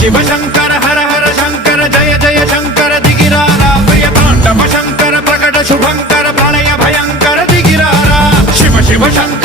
शिव शंकर हर हर शंकर जय जय शंकर दिगिरारा प्रिय तांडव शंकर प्रकट शुभंकर प्रलय भयंकर दिगिरारा शिव शिव शंकर